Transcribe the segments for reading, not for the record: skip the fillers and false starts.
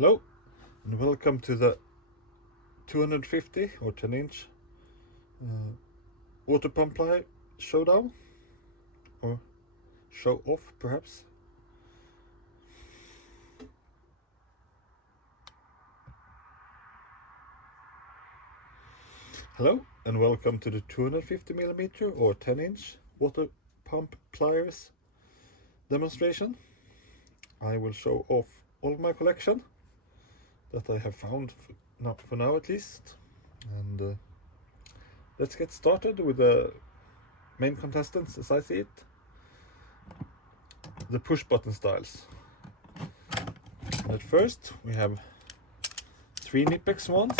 Hello and welcome to the 250 or 10-inch water pump ply showdown, or show off perhaps. Hello and welcome to the 250mm or 10-inch water pump pliers demonstration. I will show off all of my collection that I have found, for now at least, and let's get started with the main contestants as I see it, the push button styles. And at first we have 3 Knipex ones,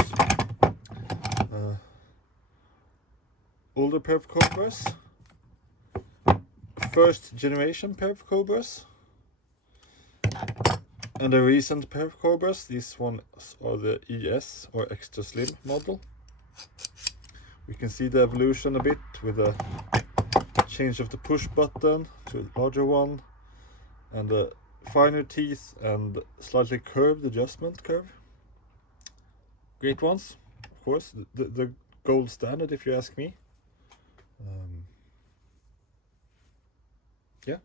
older pair of Cobras, first generation pair of Cobras, and a recent pair of Cobras. These ones are the ES or extra slim model. We can see the evolution a bit with the change of the push button to a larger one, and the finer teeth and slightly curved adjustment curve. Great ones, of course, the gold standard if you ask me. Yeah,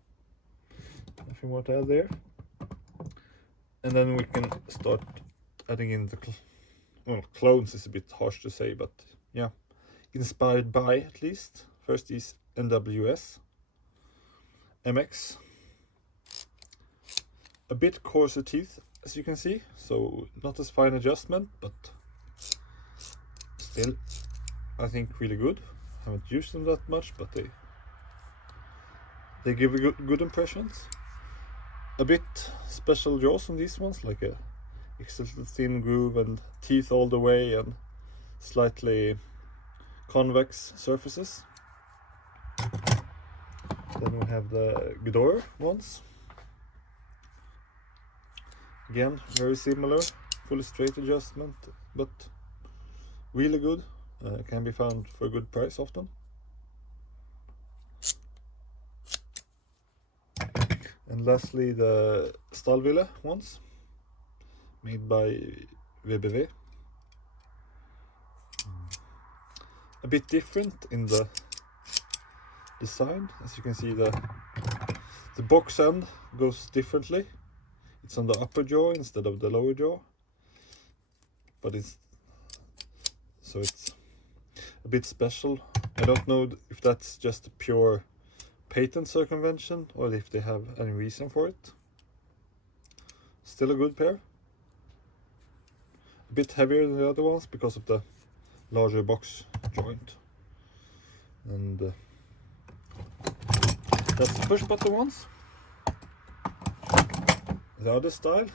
nothing more to add there. And then we can start adding in the clones is a bit harsh to say, but yeah, inspired by at least. First is NWS MX, a bit coarser teeth as you can see, so not as fine adjustment, but still I think really good. Haven't used them that much, but they give a good impressions. A bit special jaws on these ones, like a extra thin groove and teeth all the way and slightly convex surfaces. Then we have the Ghidorah ones. Again, very similar, fully straight adjustment, but really good. Can be found for a good price often. And lastly, the Stallwille ones, made by WBW. A bit different in the design. As you can see, the box end goes differently. It's on the upper jaw instead of the lower jaw, but it's a bit special. I don't know if that's just a pure patent circumvention or if they have any reason for it. Still a good pair. A bit heavier than the other ones because of the larger box joint. And that's the push button ones. The other style,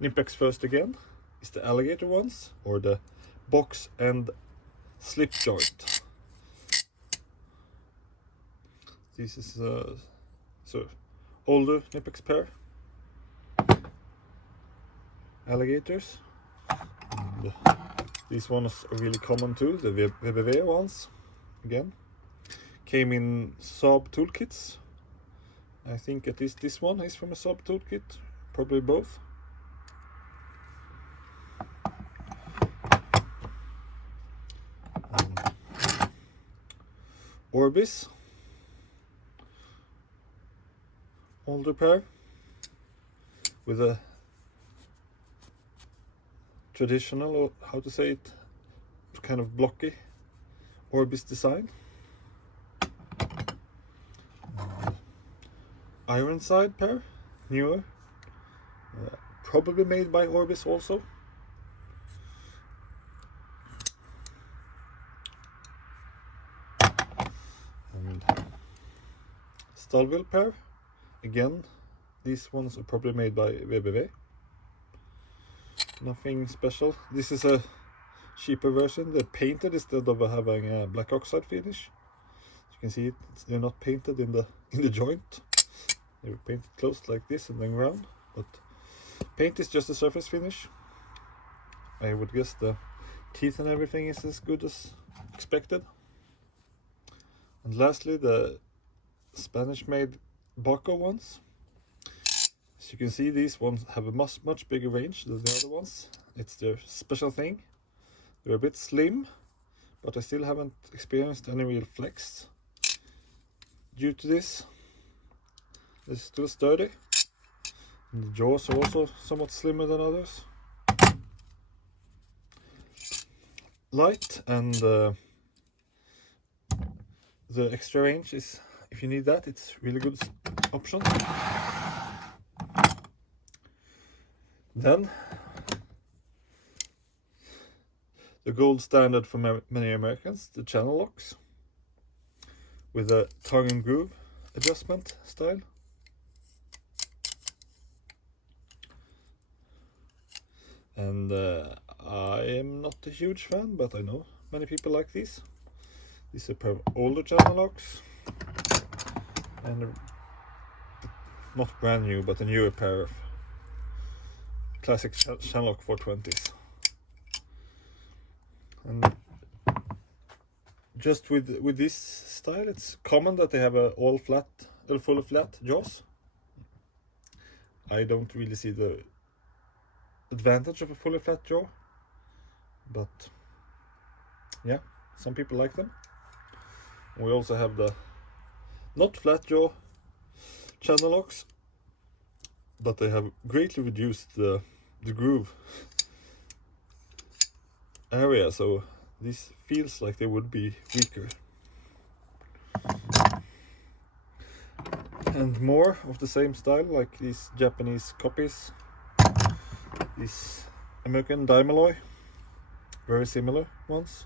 Knipex first again, is the alligator ones, or the box and slip joint. This is so older Knipex pair, alligators. And these ones are really common too, the WBW ones. Again, came in Saab toolkits. I think at least this one is from a Saab toolkit, probably both. Orbis, older pair with a traditional, or how to say it, kind of blocky Orbis design. Ironside pair, newer, probably made by Orbis also. And Stallwille pair, again, these ones are probably made by WBW. Nothing special. This is a cheaper version. They're painted instead of having a black oxide finish. As you can see, they're not painted in the joint. They were painted close like this and then round, but paint is just a surface finish. I would guess the teeth and everything is as good as expected. And lastly, the Spanish made Baco ones. As you can see, these ones have a much bigger range than the other ones. It's their special thing. They're a bit slim, but I still haven't experienced any real flex due to this. It's still sturdy. And the jaws are also somewhat slimmer than others. Light, and the extra range is, if you need that, it's really good option. Then the gold standard for many Americans, the channel locks with a tongue and groove adjustment style. And I am not a huge fan, but I know many people like these. These are a pair of older channel locks, and not brand new, but a newer pair of classic channel lock 420s. And just with this style, it's common that they have a fully flat jaws. I don't really see the advantage of a fully flat jaw, but yeah, some people like them. We also have the not flat jaw channel locks, but they have greatly reduced the groove area, so this feels like they would be weaker. And more of the same style, like these Japanese copies, these American Dymalloy, very similar ones.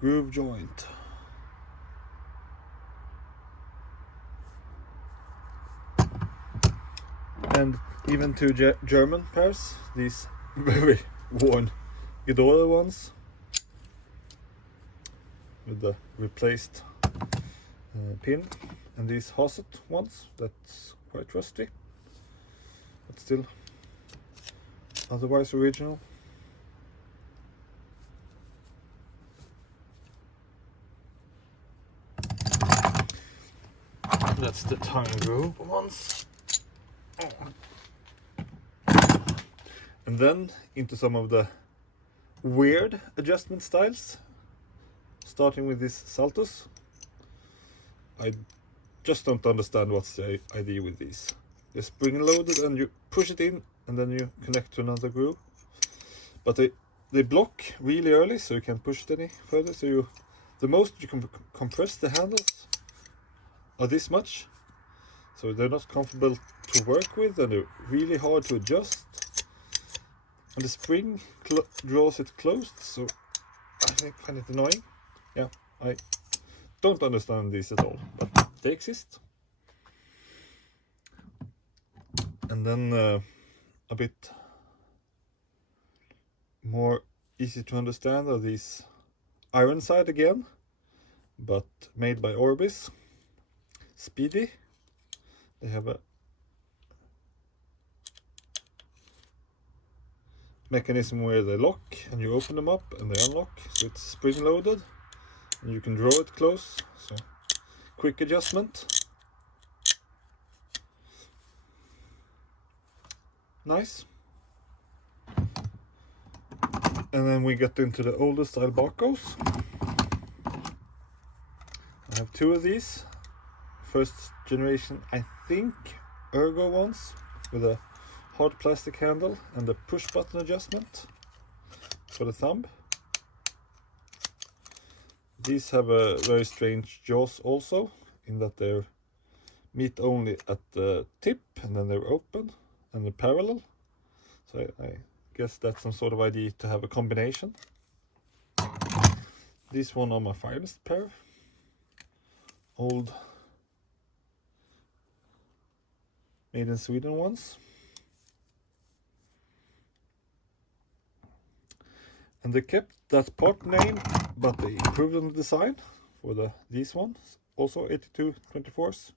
Groove joint. And even two German pairs, these very worn Ghidorah ones with the replaced pin, and these Hasset ones that's quite rusty, but still otherwise original. That's the tongue groove ones. And then into some of the weird adjustment styles, starting with this Saltus. I just don't understand what's the idea with these. They're spring loaded and you push it in and then you connect to another groove. But they block really early, so you can't push it any further. So the most you can compress the handles are this much. So they're not comfortable to work with, and they're really hard to adjust. And the spring draws it closed, so I find it annoying. Yeah, I don't understand these at all, but they exist. And then a bit more easy to understand are these Ironside again, but made by Orbis. Speedy. They have a mechanism where they lock and you open them up and they unlock, so it's spring loaded and you can draw it close, so quick adjustment. Nice. And then we get into the older style Bakos. I have two of these. First generation, I think, Ergo ones with a hard plastic handle and the push button adjustment for the thumb. These have a very strange jaws also, in that they're meet only at the tip and then they're open and they're parallel. So I guess that's some sort of idea to have a combination. These one are my finest pair. Old made in Sweden ones. And they kept that part name, but they improved on the design for these ones. Also 8224s.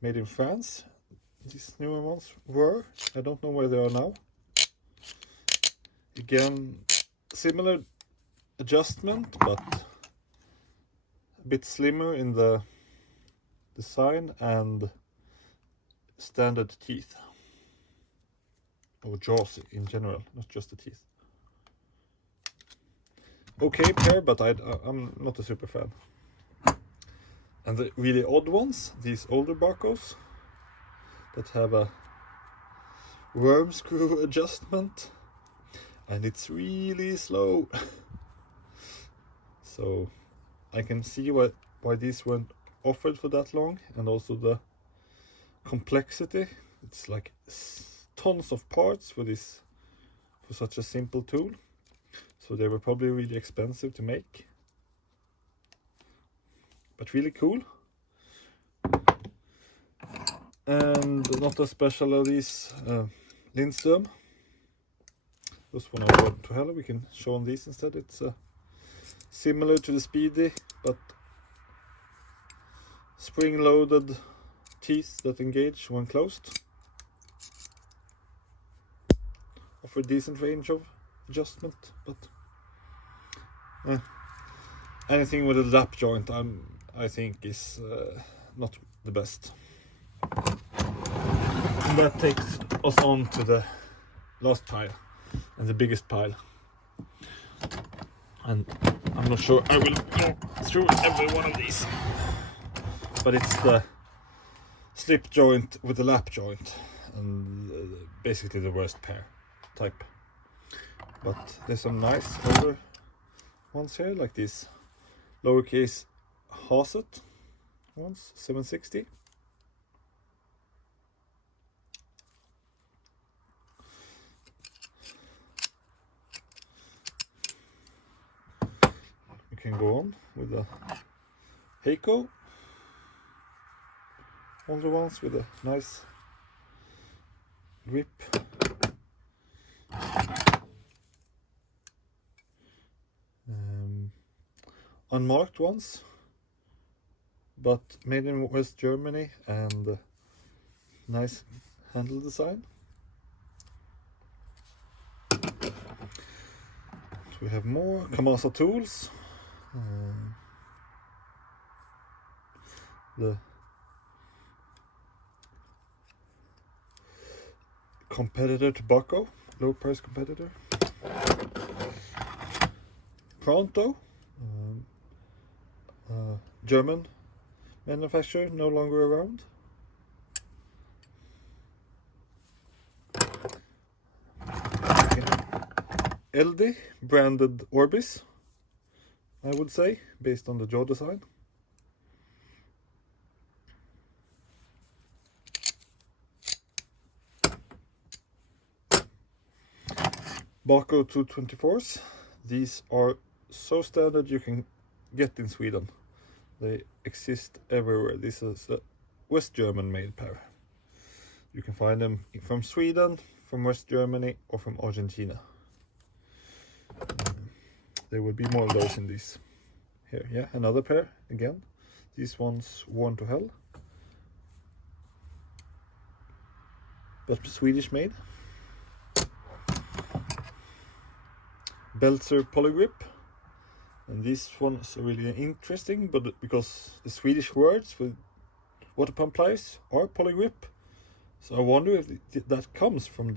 Made in France. These newer ones were. I don't know where they are now. Again, similar adjustment, but a bit slimmer in the design and standard teeth, or jaws in general, not just the teeth. Okay pair, but I'm not a super fan. And the really odd ones, these older Barcos that have a worm screw adjustment, and it's really slow. So I can see why these weren't offered for that long, and also the complexity. It's like tons of parts for such a simple tool, so they were probably really expensive to make, but really cool. And not as special as these Lindström. This one I brought to hell. We can show on these instead. It's similar to the Speedy, but spring-loaded teeth that engage when closed. Offer decent range of adjustment, but anything with a lap joint I think is not the best. And that takes us on to the last pile, and the biggest pile. And I'm not sure I will go through every one of these, but it's the slip joint with the lap joint, and basically the worst pair type. But there's some nice older ones here, like these lowercase Haset ones, 760. We can go on with the Heiko, older ones with a nice grip. Unmarked ones, but made in West Germany, and nice handle design. So we have more Kamasa tools. The competitor to Barco, low price competitor. Pronto, German manufacturer, no longer around. LD branded Orbis, I would say, based on the jaw design. Barco 224s. These are so standard you can get in Sweden. They exist everywhere. This is a West German made pair. You can find them from Sweden, from West Germany, or from Argentina. There will be more of those in these. Here, yeah, another pair again. These ones worn to hell, but Swedish made. Belzer Polygrip, and these ones are really interesting, but because the Swedish words for water pump pliers are Polygrip, so I wonder if that comes from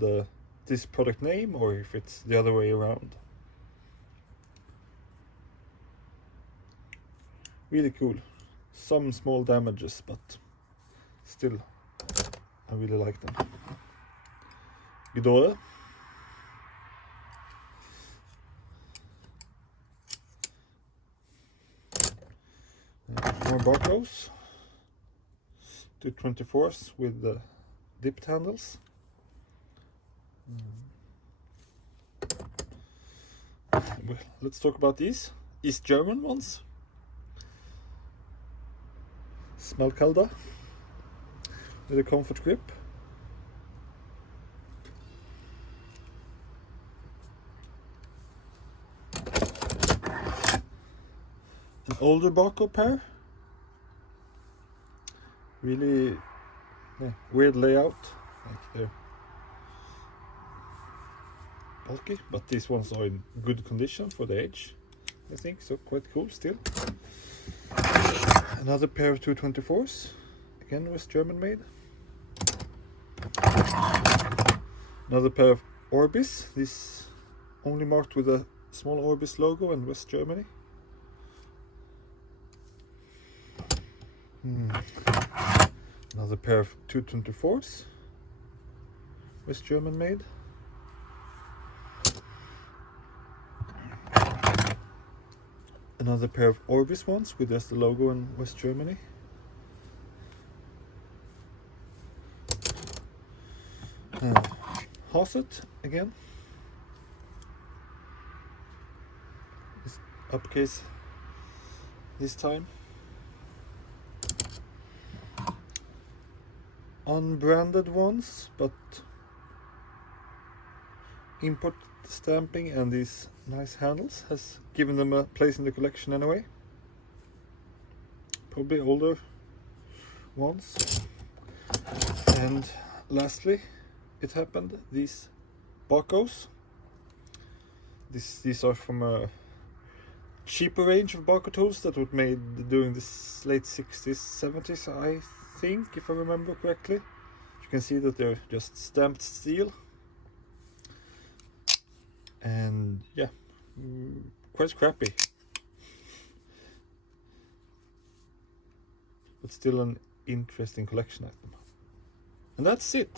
this product name, or if it's the other way around. Really cool. Some small damages, but still I really like them. Ghidorah. More Barcos. 224s with the dipped handles. Well, let's talk about these East German ones. Smalkalda with a comfort grip. An older Barco pair. Really weird layout. Like they're bulky, but these ones are in good condition for the age, I think, so quite cool still. Another pair of 224s, again West German made. Another pair of Orbis, this only marked with a small Orbis logo and West Germany. Another pair of 224s, West German made. Another pair of Orbis ones with just the logo in West Germany. Haset again. It's uppercase this time. Unbranded ones, but import stamping and these nice handles has given them a place in the collection anyway. Probably older ones. And lastly, it happened, these Bakos. These are from a cheaper range of Bako tools that were made during the late 60s, 70s, I think, if I remember correctly. You can see that they're just stamped steel. And yeah, quite scrappy. But still an interesting collection item. And that's it.